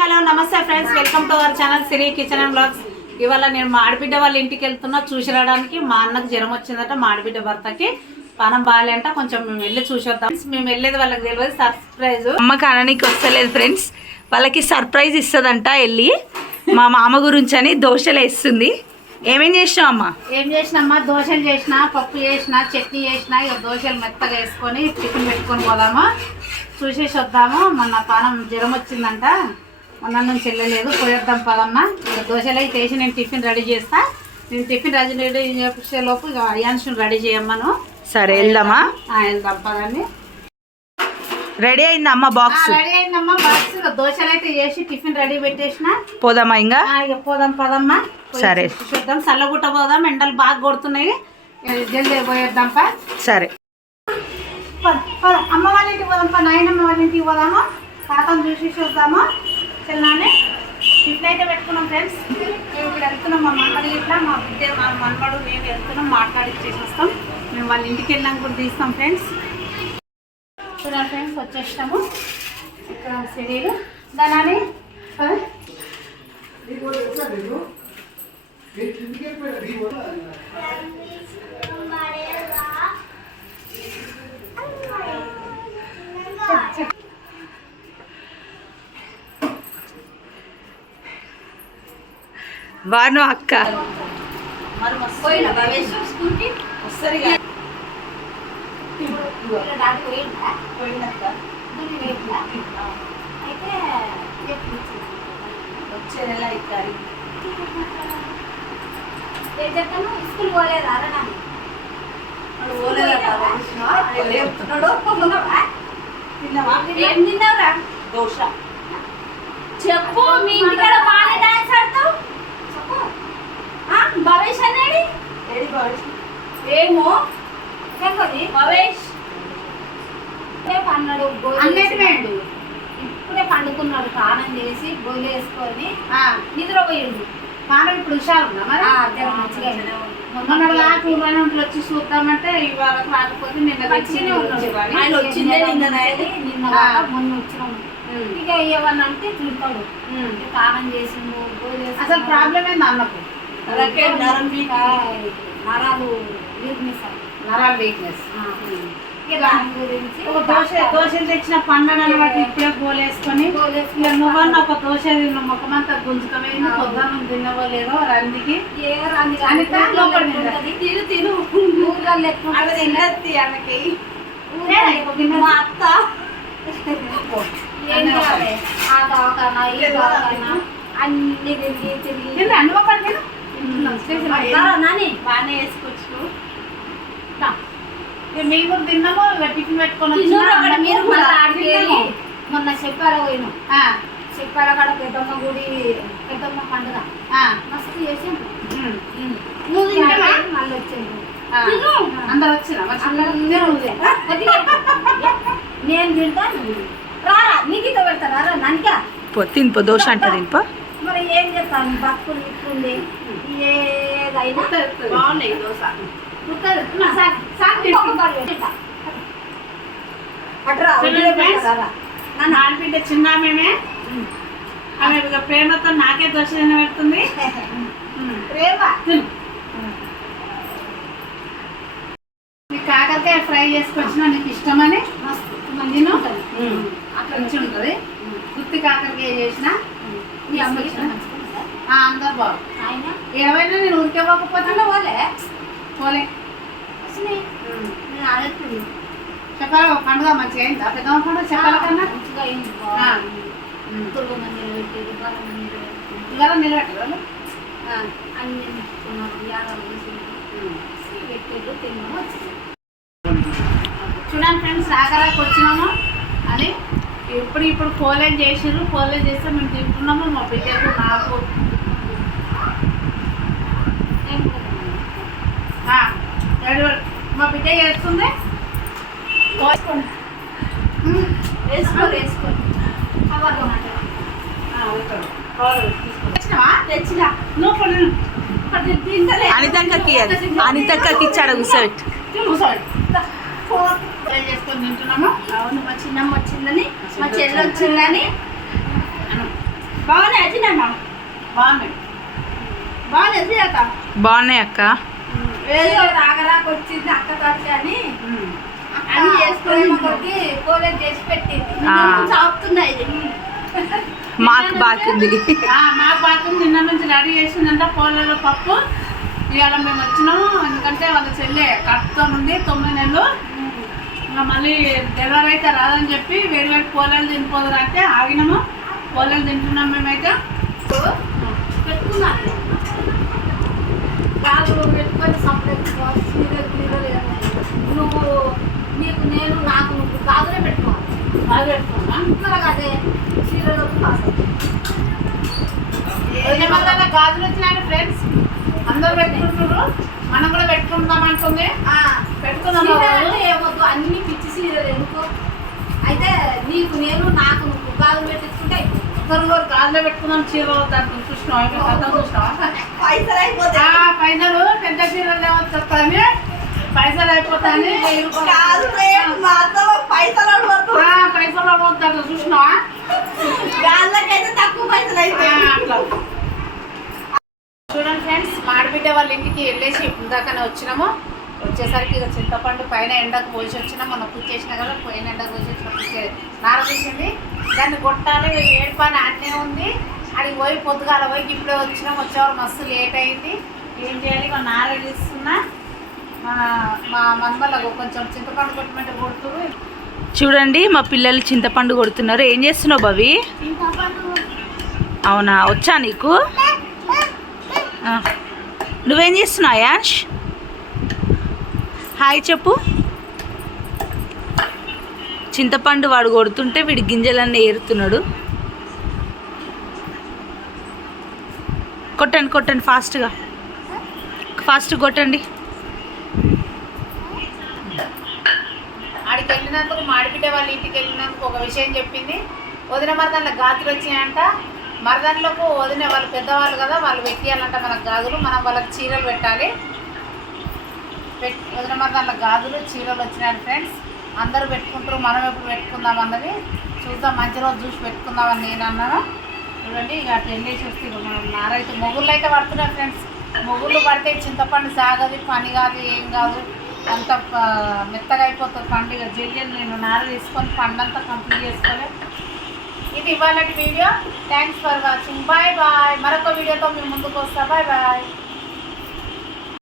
Hello నమస్తే friends. Welcome to our channel Siri kitchen and blogs. ఇవాళ నేను మాడిబిడ్డ వాళ్ళ ఇంటికి వెళ్తున్నా చూసి రావడానికి మా అన్నకు జ్వరం వచ్చిందట మాడిబిడ్డ భర్తకి. పానం బాగాలేంట కొంచెం మేము వెళ్ళి చూసేద్దాం. మేము వెళ్ళేది వాళ్ళకి తెలియదు సర్ప్రైజ్. అమ్మకి అనడానికి వస్తలేదు ఫ్రెండ్స్. వాళ్ళకి సర్ప్రైజ్ ఇస్తుందంట వెళ్ళి. మా మామ గురించి అని దోశలు వేస్తుంది. ఏమేం చేసినావు అమ్మ? ఏం చేసినమ్మా? దోశలు చేసిన పప్పు చేసిన చట్నీ చేసిన ఇక దోశలు మెత్తగా వేసుకొని టిఫిన్ పెట్టుకొని పోదామా. చూసేసి వద్దాము. మొన్న పానం జ్వరం వచ్చిందంట. మొన్న నుంచి వెళ్ళలేదు పోయేద్దాం పదమ్మా. ఇక దోశలు అయితే వేసి నేను టిఫిన్ రెడీ చేస్తా. నేను టిఫిన్ రెడీ రెడీ చేసే లోపు ఇక అయాన్షుని రెడీ చేయమ్మను. సరే వెళ్దామా? వెళ్దాం పదండి. రెడీ అయింది అమ్మ బాక్స్? రెడీ అయిందమ్మా బాక్స్. దోశలు అయితే చేసి టిఫిన్ రెడీ పెట్టేసిన. పోదామా ఇంకా? పోదాం పదమ్మా. సరే. చూద్దాం. చల్లగుట్ట పోదాం. ఎండలు బాగా కొడుతున్నాయి. జల్దీ పోయేద్దాం పా. సరే. అమ్మ వాళ్ళ ఇంటికి పోదాం పా. నాయనమ్మ వాళ్ళ ఇంటికి పోదాము. తాతను చూసి చూద్దాము. చిన్నానే ఇట్లయితే పెట్టుకున్నాం ఫ్రెండ్స్. మేము ఇప్పుడు వెళ్తున్నాం మా మనమడి ఇట్లా మా బిడ్డ మా మనమడు నేను వెళ్తున్నాం మాట్లాడిచ్చేసి వస్తాం మేము వాళ్ళ ఇంటికి వెళ్ళాం కూడా తీస్తాం ఫ్రెండ్స్. చూడండి ఫ్రెండ్స్ వచ్చేస్తాము ఇక్కడ సిడీలు. దాని పద. వాను అక్క. వచ్చే నెల ఇస్తారు స్కూల్ పోలేదా చెప్పు మీ ఇంటికాడ బాగానే డాన్స్ ఆడతావు చెప్పు ఆ, భవేష్ అనేది? ఏమో? భవేష్. అన్నాడు గోలు అన్నట్టు. ఇప్పుడే పండుకున్నాడు స్నానం చేసి గోలు వేసుకొని ఆ, నిద్రపోయిండు. మానవ ఇప్పుడు హుషారు ఉందా మరి? ఆ, జర మంచిగా అయింది. మొన్న టూర్లోనే ఉంటూ వచ్చి చూద్దామంటే ఇవాళ రాకపోతే నిన్న వచ్చిందే నిన్న. మొన్న వచ్చినాము. ఇక ఏమన్నా అంటే తింటాడు స్నానం చేసిండు. అసలు ప్రాబ్లం ఏంది అన్నకు? అలాగే నరం వీక్. ఆ, నరాలు వీక్నెస్ అవి. నరాల వీక్నెస్. ఇక దాని గురించి ఒక దోశ దోశలు తెచ్చిన పండుగ అనమాట ఇప్పుడే గోలేసుకొని ఇక నువ్వన్న ఒక దోశ తిన్న ముఖమంతా గుంజుకమైంది పొద్దున్న తిన్నవో లేదో రందికి. తిను తిను. మా అత్త అన్ని తిరిగి తిరిగి అన్ని ఒకటి బాగానే వేసుకోవచ్చు మేము తిన్నాము ఇక టిఫిన్ పెట్టుకొని. మీరు. మొన్న చెప్పార పోయినాం. ఆ, చెప్పార కాడ పెద్దమ్మ గుడి పెద్దమ్మ పండుగ. ఆ, మస్తు. నువ్వు? తింటావా? మళ్ళీ వచ్చినా అందరూ. నేను తింటా నువ్వు తిను. రారా నీకు ఇతో పెడతారా రా ననికా తినిపో దోశ అంట తినిపో మరి ఏం చెప్తాను బతుకులు ఇట్లుంది ఏదైనా బాగున్నాయి దోశ? నన్ను. ఆడబిడ్డ చిన్న ఆమెమే ఆమె ప్రేమతో నాకే దోశ పెడుతుంది. ప్రేమ. కాకరకాయ ఫ్రై చేసుకొచ్చిన నీకు ఇష్టమని మస్తు తిను ఉంటుంది. అట్లా మంచిగా ఉంటుంది గుత్తి కాకరకాయ చేసిన మీ అమ్మకి ఇట్లా మంచిగా ఉందా? ఆ, అందరు బాగు ఆయన ఏమైనా నేను ఊరికే పోకపోతే అట్లా పోలే. పోలే చెప్పాలి పండుగ మంచిగా అయిందా? పెద్ద పండుగ చెప్పాలి కన్నా? మంచిగా అయింది. ఇవాళ నిలబెట్టరు అన్ని. పెట్టారు తిన్నాము వచ్చింది చూడండి ఫ్రెండ్స్ ఆగరాకి వచ్చినాము? అని ఇప్పుడు ఇప్పుడు పోలేజ్ చేసిర్రు. పోలేజ్ చేస్తే మేము తింటున్నాము? మా బిడ్డకు నాకు. మా బిడ్డ చేస్తుంది వేసుకోండి. ఉమ్, వేసుకో వేసుకో కవర్లో మాట ఆ, ఇక్కడ. కావాలి, తీసుకో. తెచ్చినావా? తెచ్చినా. నువ్వు కూడా అది తింటలే. అనితక్కకి అనితక్కకి ఇచ్చాడు కూర్చోబెట్టి. చేసుకొని తింటున్నాము? అవును మా చిన్నమ్మ వచ్చిందని మా చెల్లి వచ్చిందని. అను. బాగానే వచ్చినాయమ్మా బాగున్నాయి. బాగానే వచ్చినాక బాగున్నాయి అక్క. వచ్చింది అక్క చేసుకుని చేసి పెట్టింది. ఆ. చాపుతున్నాయి మాకు బాగుంది. ఆ, మా పాపం నిన్న నుంచి రెడీ చేసిందంట పోలలో పప్పు. ఇవాళ మేము వచ్చినాము ఎందుకంటే వాళ్ళ చెల్లె కట్టుతో ఉంది తొమ్మిది నెలలు. మళ్ళీ డెలివరీ అయితే రాదని చెప్పి వేరు వేరు పోలేలు తినిపోదురు అంటే ఆగినాము. పోలేలు తింటున్నాం మేమైతే. పెట్టుకున్నాను కాదు పెట్టుకొని సపరేట్ సీరియల్ నువ్వు నీకు నేను నాకు నువ్వు కాదులే పెట్టుకోవాలి బాగా పెట్టుకున్నా అంతలా అదే సీరియల్ కాదు వదిలేమల్లా గాజులు వచ్చినాయి ఫ్రెండ్స్ అందరూ పెట్టుకుంటున్నారు? మనం కూడా పెట్టుకుందాం బాబు. అంటే ఏమొద్దు అన్ని పిచ్చి సీరియల్ ఎందుకు? అయితే నీకు నేను నాకు నువ్వు కాదు పెట్టించుకుంటే. ఒకరు గాజులో పెట్టుకుందాం చీర దాంట్లో పైసలు పెద్ద చీరలు ఏమొస్తాయని పైసలు అత్త పైసలు పైసలు అవ్వద్దు చూసినావా? గాళ్ళకైతే తక్కువ పైసలు అయితే. అట్లా. చూడండి ఫ్రెండ్స్ మాడిబిడ్డ వాళ్ళ ఇంటికి వెళ్ళేసి ఇందాకనే వచ్చినాము. వచ్చేసరికి ఇక చింతపండు పైన ఎండకు పోసి వచ్చినా మనం కూర్చేసిన కదా పైన ఎండకు పోసి వచ్చిన కూర్చే నార తీసింది దాన్ని కొట్టాలి ఏడుపాని అన్నే ఉంది. అడిగి పోయి పొద్దుగాల పోయి ఇప్పుడే వచ్చినాం. వచ్చేవారు మస్తు లేట్ అయింది. ఏం చేయాలి? ఇక నార తీస్తున్నా. మా మా మన్మలకు కొంచెం చింతపండు కొట్టమంటే కొడుతురు. చూడండి మా పిల్లలు చింతపండు కొడుతున్నారు. ఏం చేస్తున్నావు భవి? అవునా? వచ్చా నీకు. నువ్వేం చేస్తున్నావు యాష్ హాయ్ చెప్పు. చింతపండు వాడు కొడుతుంటే వీడి గింజలన్నీ ఏరుతున్నాడు. కొట్టండి కొట్టండి ఫాస్ట్గా. ఫాస్ట్ కొట్టండి. ఆడికి వెళ్ళినందుకు మాడిపిట్టే వాళ్ళ ఇంటికి వెళ్ళినందుకు ఒక విషయం చెప్పింది. వదిన మరదన్ల గాతులు వచ్చినాయంట. మరదన్లకు వదిన వాళ్ళు పెద్దవాళ్ళు కదా వాళ్ళు పెట్టియాలంట మనకు గాజులు. మనం వాళ్ళకి చీరలు పెట్టాలి. పెట్టి వదిన మరదన్ల గాజులు చీరలు వచ్చినాయి ఫ్రెండ్స్. అందరూ పెట్టుకుంటారు మనం ఎప్పుడు పెట్టుకుందాం అన్నది. చూద్దాం మంచి రోజు చూసి పెట్టుకుందామని నేను అన్నాను. చూడండి ఇక అట్లా వెళ్ళేసి వస్తే మనం నారైతే మొగుళ్ళు అయితే పడుతున్నారు ఫ్రెండ్స్. మొగుళ్ళు పడితే చింతపండు సాగదు పని కాదు ఏం కాదు. అంత మెత్తగా అయిపోతుంది పండుగ. జల్లి నేను నార తీసుకొని పండంతా కంప్లీట్ చేసుకోవాలి ఇది ఇవాళ video. Thanks for watching bye bye మరొక వీడియోతో మేము ముందుకు వస్తా. Bye bye